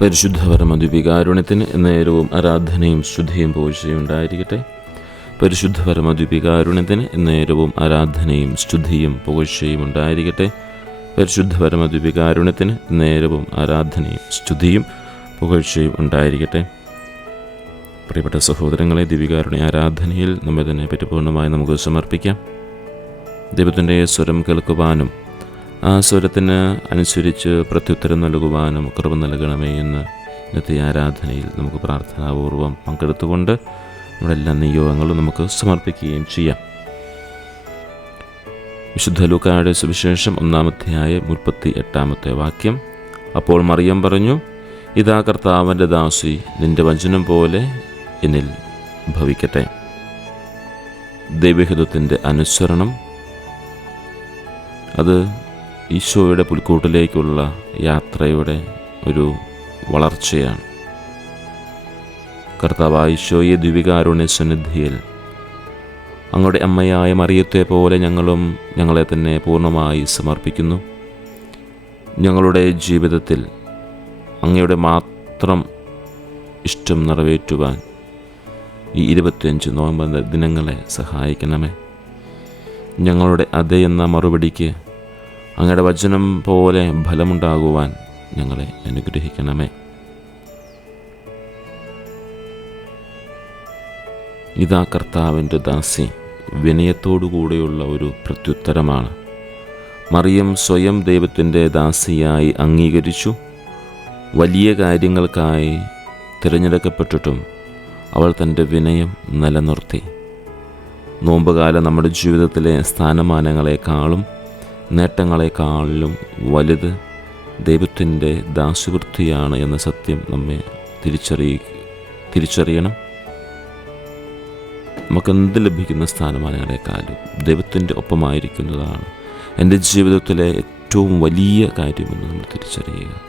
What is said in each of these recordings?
പരിശുദ്ധ പരമദ്വികാരുണ്യത്തിന് നേരവും ആരാധനയും ശുദ്ധിയും പൂജയും ഉണ്ടായിരിക്കട്ടെ. പരിശുദ്ധ പരമദ്വികാരുണ്യത്തിന് നേരവും ആരാധനയും ശുദ്ധിയും പൂജയും ഉണ്ടായിരിക്കട്ടെ. പരിശുദ്ധ പരമദ്വികാരുണ്യത്തിന് നേരവും ആരാധനയും സ്തുതിയും പുകഴ്ചയും ഉണ്ടായിരിക്കട്ടെ. പ്രിയപ്പെട്ട സഹോദരങ്ങളെ ദിവികാരുണ്യ ആരാധനയിൽ നമ്മെ തന്നെ പരിപൂർണമായി നമുക്ക് സമർപ്പിക്കാം. ദൈവത്തിന്റെ സ്വരം കേൾക്കുവാനും ആ സ്വരത്തിന് അനുസരിച്ച് പ്രത്യുത്തരം നൽകുവാനും കൃപ നൽകണമേ എന്ന് ഇന്നത്തെ ആരാധനയിൽ നമുക്ക് പ്രാർത്ഥനാപൂർവം പങ്കെടുത്തുകൊണ്ട് നമ്മുടെ എല്ലാ നിയോഗങ്ങളും നമുക്ക് സമർപ്പിക്കുകയും ചെയ്യാം. വിശുദ്ധ ലൂക്കായുടെ സുവിശേഷം ഒന്നാമധ്യായ മുപ്പത്തി എട്ടാമത്തെ വാക്യം. അപ്പോൾ മറിയം പറഞ്ഞു ഇതാ കർത്താവന്റെ ദാസി നിന്റെ വചനം പോലെ എന്നിൽ ഭവിക്കട്ടെ. ദൈവഹിതത്തിന്റെ അനുസരണം അത് ഈശോയുടെ പുൽക്കൂട്ടിലേക്കുള്ള യാത്രയുടെ ഒരു വളർച്ചയാണ്. കർത്താവ് ഈശോയെ ദ്വികാരുണ്യ സന്നിധിയിൽ അങ്ങയുടെ അമ്മയായ മറിയത്തെ പോലെ ഞങ്ങളും ഞങ്ങളെ തന്നെ പൂർണമായി സമർപ്പിക്കുന്നു. ഞങ്ങളുടെ ജീവിതത്തിൽ അങ്ങയുടെ മാത്രം ഇഷ്ടം നിറവേറ്റുവാൻ ഈ ഇരുപത്തിയഞ്ച് നോമ്പ് ദിനങ്ങളെ സഹായിക്കണമേ. ഞങ്ങളുടെ അതേ എന്ന മറുപടിക്ക് അങ്ങയുടെ വചനം പോലെ ഫലമുണ്ടാകുവാൻ ഞങ്ങളെ അനുഗ്രഹിക്കണമേ. ഇതാ കർത്താവിന്റെ ദാസി വിനയത്തോടുകൂടെയുള്ള ഒരു പ്രത്യുത്തരമാണ്. മറിയം സ്വയം ദൈവത്തിന്റെ ദാസിയായി അംഗീകരിച്ചു. വലിയ കാര്യങ്ങൾക്കായി തിരഞ്ഞെടുക്കപ്പെട്ടിട്ടും അവൾ തന്റെ വിനയം നിലനിർത്തി. നോമ്പുകാലം നമ്മുടെ ജീവിതത്തിലെ സ്ഥാനമാനങ്ങളെക്കാളും നേട്ടങ്ങളെക്കാളിലും വലുത് ദൈവത്തിന്റെ ദാസവൃത്തിയാണ് എന്ന സത്യം നമ്മെ തിരിച്ചറിയ തിരിച്ചറിയണം. നമുക്കെന്ത് ലഭിക്കുന്ന സ്ഥാനമാനങ്ങളെക്കാളും ദൈവത്തിന്റെ ഒപ്പമായിരിക്കുന്നതാണ്. എന്റെ ജീവിതത്തിലെ ഏറ്റവും വലിയ കാര്യമെന്ന് നമ്മൾ തിരിച്ചറിയുക.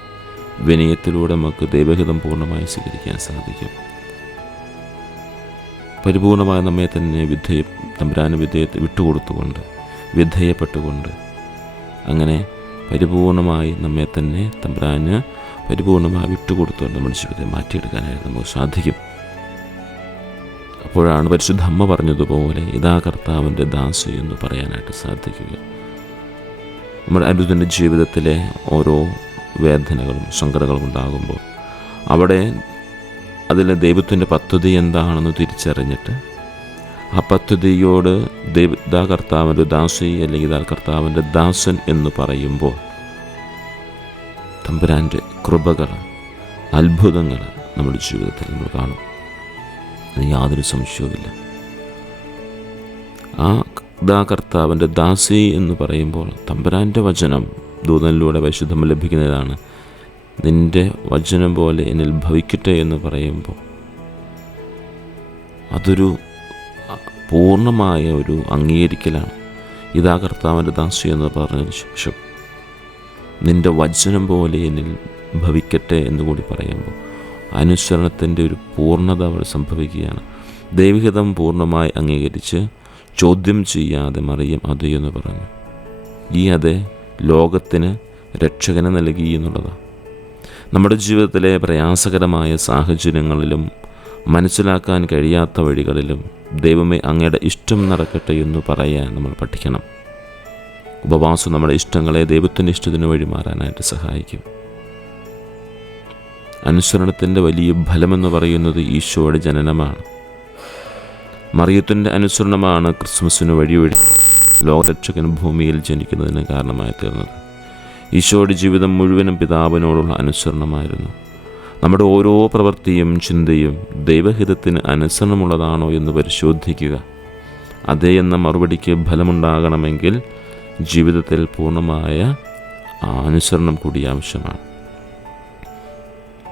വിനയത്തിലൂടെ നമുക്ക് ദൈവഹിതം പൂർണമായി സ്വീകരിക്കാൻ സാധിക്കും. പരിപൂർണമായ നമ്മെ തന്നെ വിധേയ തമ്പുരാന് വിധേയത്തെ വിട്ടുകൊടുത്തുകൊണ്ട് വിധേയപ്പെട്ടുകൊണ്ട് അങ്ങനെ പരിപൂർണമായി നമ്മെ തന്നെ തമ്പ്രാന് പരിപൂർണമായി വിട്ടുകൊടുത്തുകൊണ്ട് നമ്മുടെ ജീവിതത്തെ മാറ്റിയെടുക്കാനായിട്ട് നമുക്ക് സാധിക്കും. അപ്പോഴാണ് പരിശുദ്ധ അമ്മ പറഞ്ഞതുപോലെ ഇതാ കർത്താവിന്റെ ദാസ് എന്ന് പറയാനായിട്ട് സാധിക്കുക. നമ്മുടെ അനുദിന്റെ ജീവിതത്തിലെ ഓരോ വേദനകളും സങ്കടങ്ങളും ഉണ്ടാകുമ്പോൾ അവിടെ അതിലെ ദൈവത്തിന്റെ പദ്ധതി എന്താണെന്ന് തിരിച്ചറിഞ്ഞിട്ട് ആ പദ്ധതിയോട് ദൈവ കർത്താവിന്റെ ദാസി അല്ലെങ്കിൽ ദാ കർത്താവിന്റെ ദാസൻ എന്ന് പറയുമ്പോൾ തമ്പുരാന്റെ കൃപകൾ അത്ഭുതങ്ങൾ നമ്മുടെ ജീവിതത്തിൽ നമ്മൾ കാണും. അത് യാതൊരു സംശയവുമില്ല. ആ ദാ കർത്താവിന്റെ ദാസി എന്ന് പറയുമ്പോൾ തമ്പുരാന്റെ വചനം ദൂതനിലൂടെ പരിശുദ്ധം ലഭിക്കുന്നതാണ്. നിന്റെ വചനം പോലെ എന്നിൽ ഭവിക്കട്ടെ എന്ന് പറയുമ്പോൾ അതൊരു പൂർണമായ ഒരു അംഗീകരിക്കലാണ്. ഇതാ കർത്താവിന്റെ ദാസി എന്ന് പറഞ്ഞതിന് ശേഷം നിന്റെ വചനം പോലെ എന്നിൽ ഭവിക്കട്ടെ എന്ന് കൂടി പറയുമ്പോൾ അനുസരണത്തിന്റെ ഒരു പൂർണത അവിടെ സംഭവിക്കുകയാണ്. ദൈവഹിതം പൂർണമായി അംഗീകരിച്ച് ചോദ്യം ചെയ്യാതെ മറിയം അതേ എന്ന് പറഞ്ഞു. ഈ അതെ ലോകത്തിന് രക്ഷകനെ നൽകി എന്നുള്ളതാണ് നമ്മുടെ ജീവിതത്തിലെ പ്രയാസകരമായ സാഹചര്യങ്ങളിലും മനസ്സിലാക്കാൻ കഴിയാത്ത വഴികളിലും ദൈവമേ അങ്ങയുടെ ഇഷ്ടം നടക്കട്ടെ എന്ന് പറയാൻ നമ്മൾ പഠിക്കണം. ഉപവാസം നമ്മുടെ ഇഷ്ടങ്ങളെ ദൈവത്തിന്റെ ഇഷ്ടത്തിന് വഴി മാറാനായിട്ട് സഹായിക്കും. അനുസരണത്തിന്റെ വലിയ ഫലമെന്ന് പറയുന്നത് ഈശോയുടെ ജനനമാണ്. മറിയത്തിന്റെ അനുസരണമാണ് ക്രിസ്മസിന് വഴിയൊഴി ലോകരക്ഷകൻ ഭൂമിയിൽ ജനിക്കുന്നതിന് കാരണമായി തീർന്നത് ഈശോയുടെ ജീവിതം മുഴുവനും പിതാവിനോടുള്ള അനുസരണമായിരുന്നു. നമ്മുടെ ഓരോ പ്രവൃത്തിയും ചിന്തയും ദൈവഹിതത്തിന് അനുസരണമുള്ളതാണോ എന്ന് പരിശോധിക്കുക. അതേ എന്ന മറുപടിക്ക് ഫലമുണ്ടാകണമെങ്കിൽ ജീവിതത്തിൽ പൂർണമായ അനുസരണം കൂടി ആവശ്യമാണ്.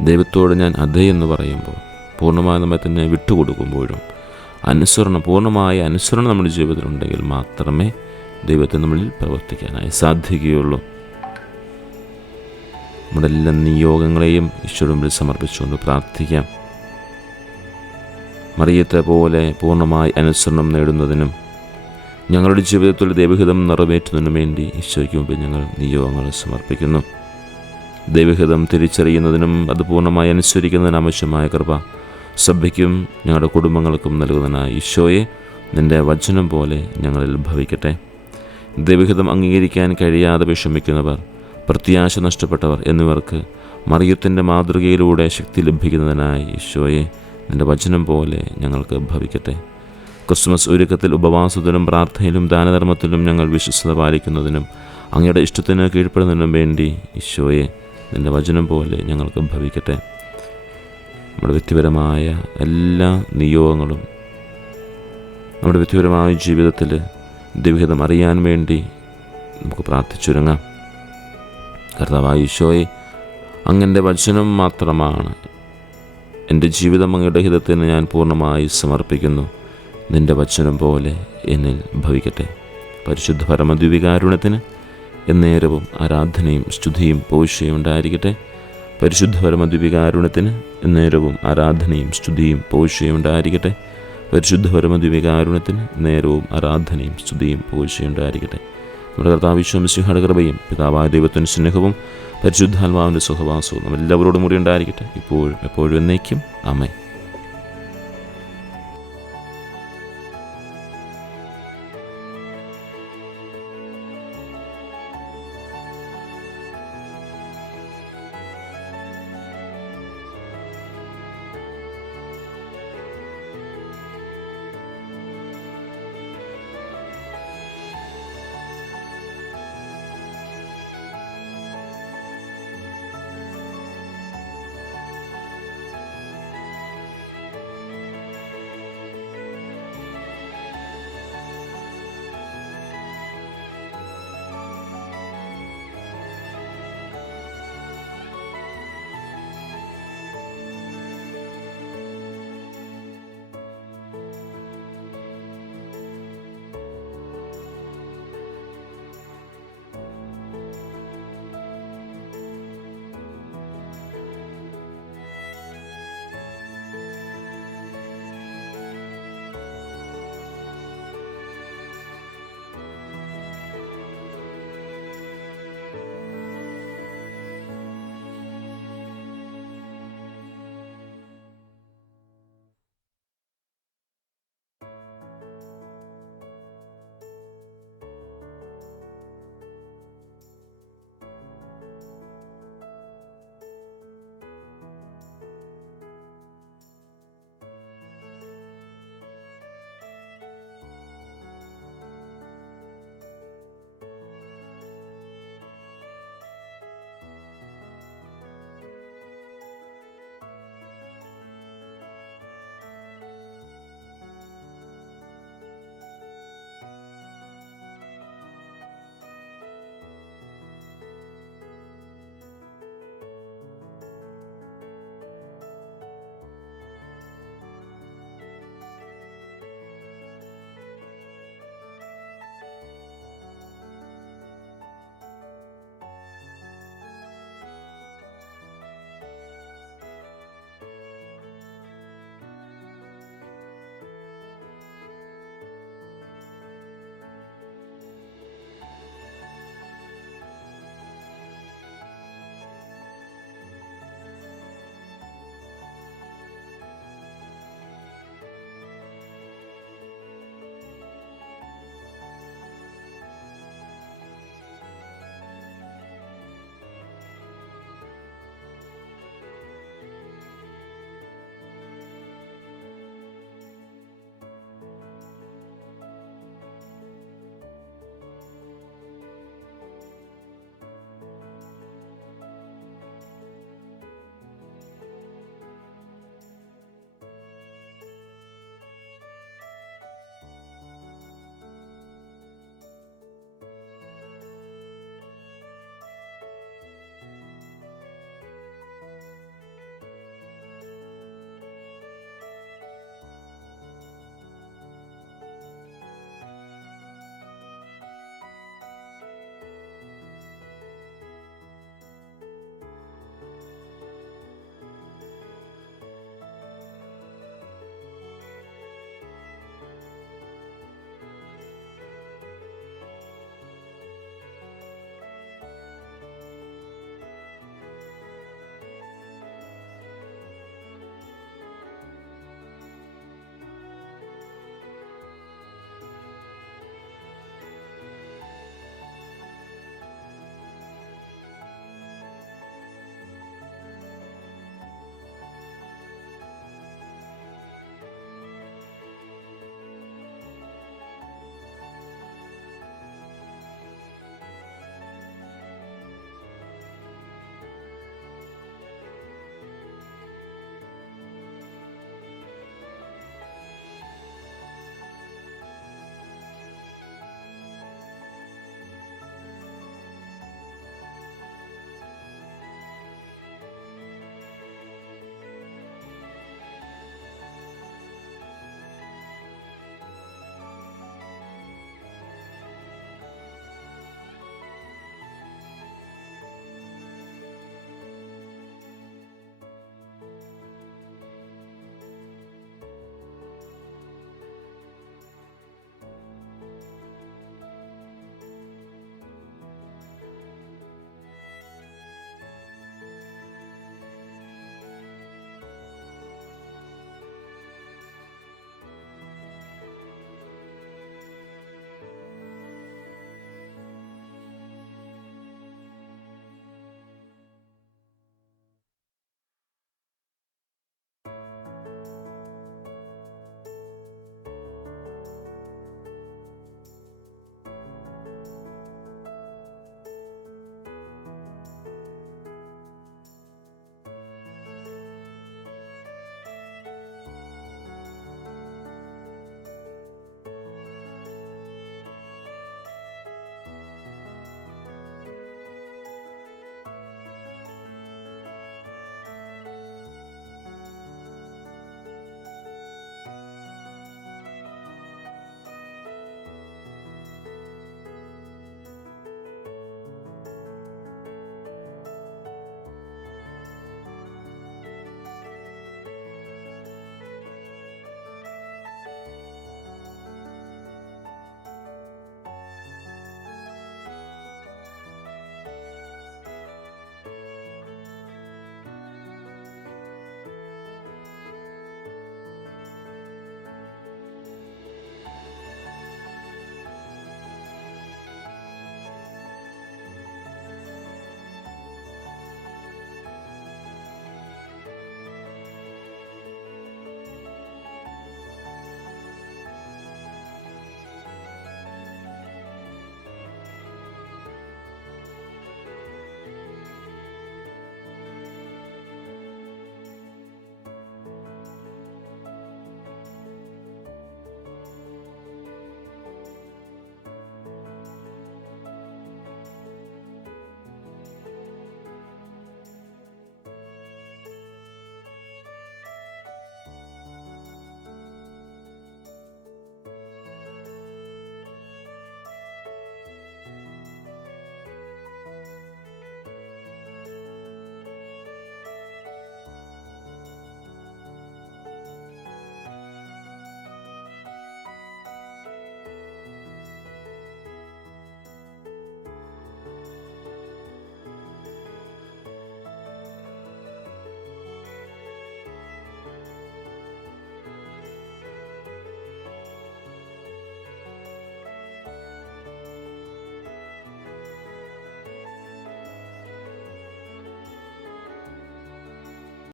ദൈവത്തോട് ഞാൻ അതേ എന്ന് പറയുമ്പോൾ പൂർണമായി നമ്മെ തന്നെ വിട്ടുകൊടുക്കുമ്പോഴും അനുസരണം പൂർണമായ അനുസരണം നമ്മുടെ ജീവിതത്തിലുണ്ടെങ്കിൽ മാത്രമേ ദൈവത്തെ നമ്മളിൽ പ്രവർത്തിക്കാനായി സാധിക്കുകയുള്ളൂ. നമ്മുടെ എല്ലാ നിയോഗങ്ങളെയും ഈശ്വരമ്പിൽ സമർപ്പിച്ചുകൊണ്ട് പ്രാർത്ഥിക്കാം. മറിയത്തെ പോലെ പൂർണമായി അനുസരണം നേടുന്നതിനും ഞങ്ങളുടെ ജീവിതത്തിൽ ദൈവഹിതം നിറവേറ്റുന്നതിനു വേണ്ടി ഈശോയ്ക്ക് മുമ്പിൽ ഞങ്ങൾ നിയോഗങ്ങൾ സമർപ്പിക്കുന്നു. ദൈവഹിതം തിരിച്ചറിയുന്നതിനും അത് പൂർണമായി അനുസരിക്കുന്നതിനും ആവശ്യമായ കൃപ സഭയ്ക്കും ഞങ്ങളുടെ കുടുംബങ്ങൾക്കും നൽകുന്നതിനായി ഈശോയെ നിന്റെ വചനം പോലെ ഞങ്ങളിൽ ഭവിക്കട്ടെ ദൈവഹിതം അംഗീകരിക്കാൻ കഴിയാതെ വിഷമിക്കുന്നവർ പ്രത്യാശ നഷ്ടപ്പെട്ടവർ എന്നിവർക്ക് മറിയത്തിന്റെ മാതൃകയിലൂടെ ശക്തി ലഭിക്കുന്നതിനായി ഈശോയെ നിന്റെ വചനം പോലെ ഞങ്ങൾക്ക് ഭവിക്കട്ടെ. ക്രിസ്മസ് ഒരുക്കത്തിൽ ഉപവാസത്തിലും പ്രാർത്ഥനയിലും ദാനധർമ്മത്തിലും ഞങ്ങൾ വിശ്വസത പാലിക്കുന്നതിനും അങ്ങയുടെ ഇഷ്ടത്തിന് കീഴ്പ്പെടുന്നതിനും വേണ്ടി ഈശോയെ നിന്റെ വചനം പോലെ ഞങ്ങൾക്ക് ഭവിക്കട്ടെ. നമ്മുടെ വ്യക്തിപരമായ എല്ലാ നിയോഗങ്ങളും നമ്മുടെ വ്യക്തിപരമായ ജീവിതത്തിൽ ദൈവഹിതം അറിയാൻ വേണ്ടി നമുക്ക് പ്രാർത്ഥിച്ചൊരുങ്ങാം. കർത്താവായ ഈശോയെ അങ്ങന്റെ വചനം മാത്രമാണ്. എന്റെ ജീവിതം അങ്ങയുടെ ഹിതത്തിന് ഞാൻ പൂർണമായി സമർപ്പിക്കുന്നു. നിന്റെ വചനം പോലെ എന്നിൽ ഭവിക്കട്ടെ. പരിശുദ്ധ പരമദ്വീപികാരുണത്തിന് എന്നേരവും ആരാധനയും സ്തുതിയും പോഷയും ഉണ്ടായിരിക്കട്ടെ. പരിശുദ്ധ പരമദ്വീപികാരുണത്തിന് എന്നേരവും ആരാധനയും സ്തുതിയും പോഷയും ഉണ്ടായിരിക്കട്ടെ. പരിശുദ്ധ പരമദ്വീപികാരുണത്തിന് നേരവും ആരാധനയും സ്തുതിയും പോഷയും ഉണ്ടായിരിക്കട്ടെ. നമ്മുടെ കർത്താവിശ്വമിശിഹയുടെ കൃപയും പിതാവായ ദൈവത്തിന്റെ സ്നേഹവും പരിശുദ്ധാത്മാവിന്റെ സുഖവാസവും നമ്മളെല്ലാവരോടും കൂടി ഉണ്ടായിരിക്കട്ടെ. ഇപ്പോഴും എപ്പോഴും എന്നേക്കും. അമ്മേ